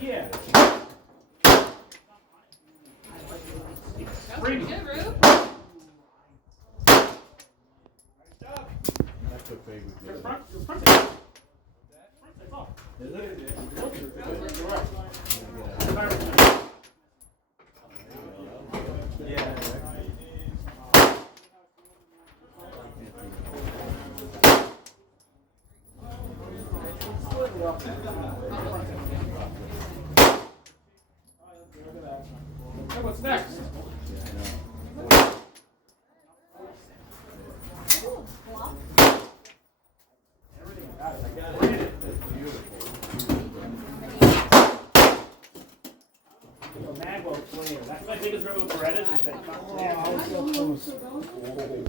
Yeah. Pretty good, Rube. That's what they would do. Your front side. Front side's off. Is it? Yeah. Okay, what's next? Magwell clear. That's my biggest problem with Berettas is that. Oh, I was so close.